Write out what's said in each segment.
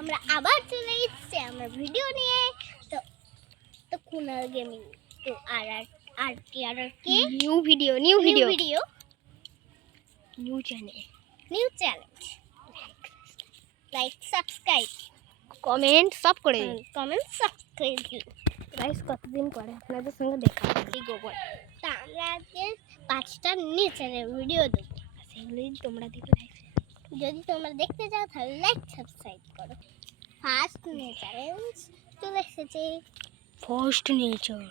আমরা আবার চলে এসেছি আমার ভিডিও নিয়ে। তো তো কুনাল গেমিং তো আর কি new video new channel like subscribe comment সব করে দিন। গাইস কতদিন পরে আপনাদের সঙ্গে দেখা হলো গোবর। তা আমরা আজকে 5টা নিউ চ্যানেল ভিডিও দেবো, সেগুলি তোমরা দেখে যদি তোমরা দেখতে চাও তাহলে লাইক সাবস্ক্রাইব করো। ফার্স্ট নিউ চ্যানেল চলে এসেছে, ফার্স্ট নেচার।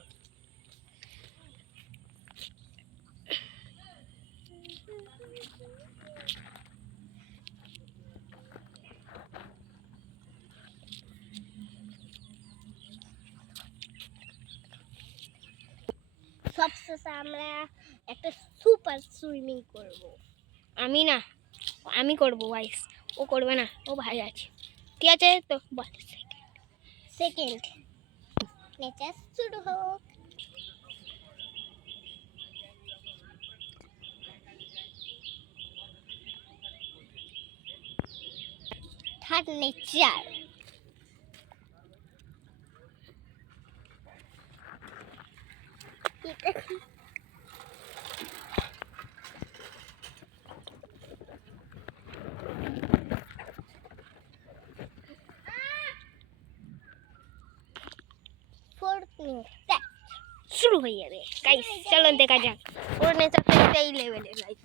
সবশেষে আমরা একটা সুপার সুইমিং করব। আমি করবো গাইস, ও করবে না, ও ভাই আছে। ঠিক আছে তো বল। সেকেন্ড নেচার শুরু হোক। থার্ড নেচার, ফোর্থ নেচার শুরু হয়ে যাবে গাইস, চলো দেখা যাক। ওর নেচারটা এই লেভেলের গাইস।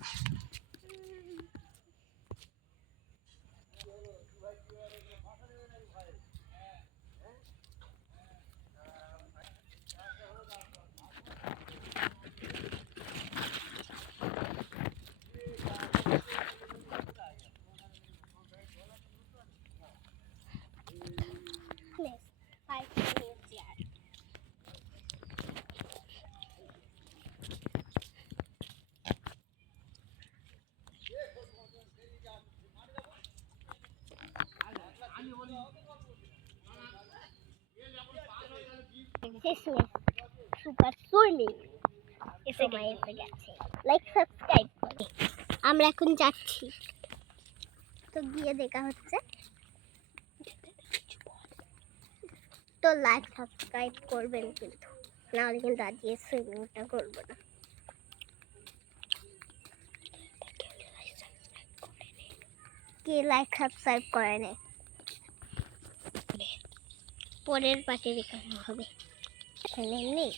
সুপার সুইমিং এসে গেছে। লাইক সাবস্ক্রাইব করো। আমরা এখন যাচ্ছি, তো গিয়ে দেখা হচ্ছে। তো লাইক সাবস্ক্রাইব করবেন কিন্তু, নাহলে কিন্তু আজকে সুইমিংটা করবো না। কে লাইক সাবস্ক্রাইব করে নে, পরের পাটে দেখানো হবে। নেই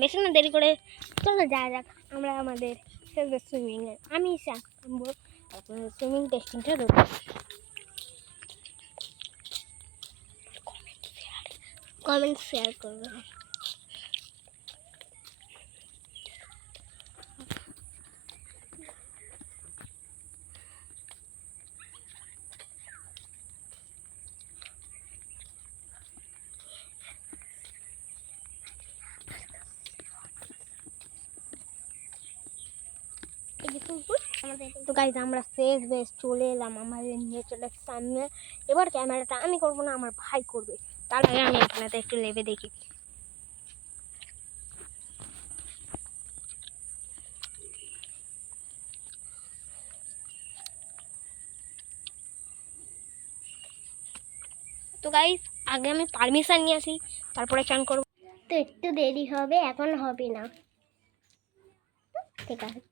বেশি না দেরি করে চলো যা যাক। আমরা আমাদের সুইমিং আমি শিখবো, আপনাদের সুইমিং টেস্টিংটা দেবো। কমেন্ট শেয়ার করবেন। তো গাইজ আমরা শেষ বেশ চলে এলাম আমাদের নিয়ে চলে সামনে। এবার ক্যামেরাটা আমি করবো না, আমার ভাই করবে। তার আগে আমি আপনাদের একটু লেবে দেখি। তো গাইজ আগে আমি পারমিশন নিয়ে আসি, তারপরে চান করবো। তো একটু দেরি হবে, এখন হবে না। ঠিক আছে।